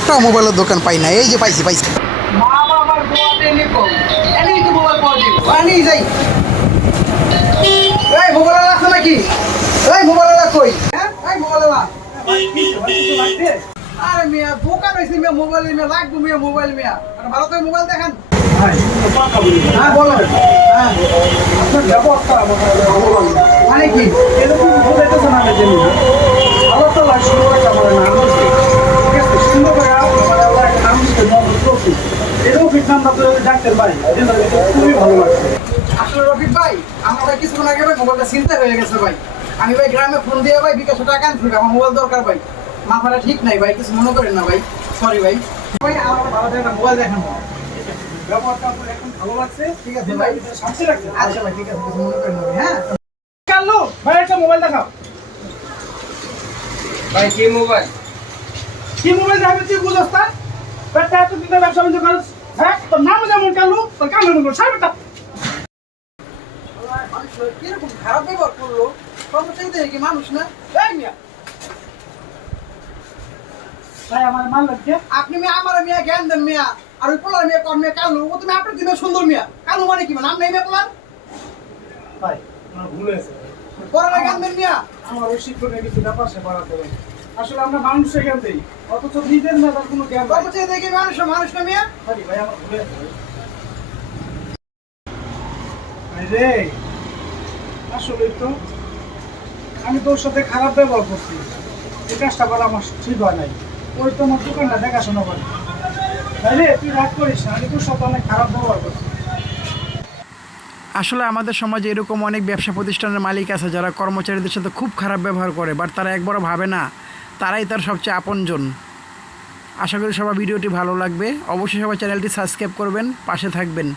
একটা মোবাইলের দোকান পাই না, এই যে পাইছি পাইছি। মা বাবার দোয়াতে নিকো এনেই তো মোবাইল পাওয়া যাবে আনি যাই। এই মোবাইল রাখছ নাকি? এই মোবাইল রাখ কই? হ্যাঁ এই মোবাইল রাখ। আরে মিয়া দোকান হইছে মিয়া মোবাইল মিয়া লাগবো মিয়া মোবাইল মিয়া আর ভালো করে মোবাইল দেখেন। হ্যাঁ বলো। হ্যাঁ আপনার ব্যবস্থা মানে কি এরকম বলতেছ না আমি জানি না ভালো তো লাইক শুরু করতে পারে না ঠিক আছে সুন্দর করে আমরা একটা নাম দিতে নতুন প্রফিট এরকম ফিট নামটা তো ডাক্তার ভাই এটা খুবই ভালো লাগছে। আসলে রফিক ভাই আমার ভাই কিছুক্ষণ আগে ভাই মোবাইলটা চিন্তা হয়ে গেছে ভাই। আমি ভাই গ্রামে ফোন দিয়ে ভাই বিকাশে টাকা আনছি আমার মোবাইল দরকার ভাই। মাথাটা ঠিক নাই ভাই কিছু মনে করেন না ভাই সরি ভাই। ভাই আমার ভালো একটা মোবাইল দেখান ব্যবহারটা এখন ভালো লাগছে ঠিক আছে ভাই শান্তি রাখছে। আচ্ছা ভাই ঠিক আছে কিছু মনে করেন না ভাই। হ্যাঁ কালু ভাই একটা মোবাইল দেখাও ভাই কি মোবাইল? কি মোবাইল দেখাবে তুই বুঝছ না বেটা তুই দিন ব্যবসা বাণিজ্য করিস হ্যাঁ তোর নাম যেমন কালু তোর কাম যেমন সাহেব বেটা কিরকম খারাপ ব্যবহার করলো কর্মচারী দেখি মানুষ না এই মিয়া ভাই আমার মাল লাগছে আপনি মিয়া আমার মিয়া জ্ঞান দেন মিয়া আর ওই পোলার মিয়া কোন মিয়া কালু ও তুমি আপনার দিনে সুন্দর মিয়া কালু মানে কি নাম নেই মিয়া পোলার ভাই আমার ভুল হয়েছে পড়ালে জ্ঞান দেন মিয়া আমার ওই শিক্ষকের কিছু ব্যাপার সে পড়াতে ভাই আসলে আমরা মানুষের জ্ঞান দেই অথচ নিজের না তার কোনো জ্ঞান কর্মচারী দেখি মানুষ না মিয়া সরি ভাই আমার ভুল হয়েছে ভাই রে আসলে তো আমি তোর সাথে খারাপ ব্যবহার করছি এই কাজটা করা আমার ঠিক হয় নাই ওই তো আমার দোকানটা দেখাশোনা করে তাই রে তুই রাগ করিস না আমি তোর সাথে অনেক খারাপ ব্যবহার করছি। আসলে আমাদের সমাজে এরকম অনেক ব্যবসা প্রতিষ্ঠানের মালিক আছে যারা কর্মচারীদের সাথে খুব খারাপ ব্যবহার করে, বাট তারা একবারও ভাবে না তারাই তার সবচেয়ে আপনজন। আশা করি সবার ভিডিওটি ভালো লাগবে, অবশ্যই সবাই চ্যানেলটি সাবস্ক্রাইব করবেন, পাশে থাকবেন।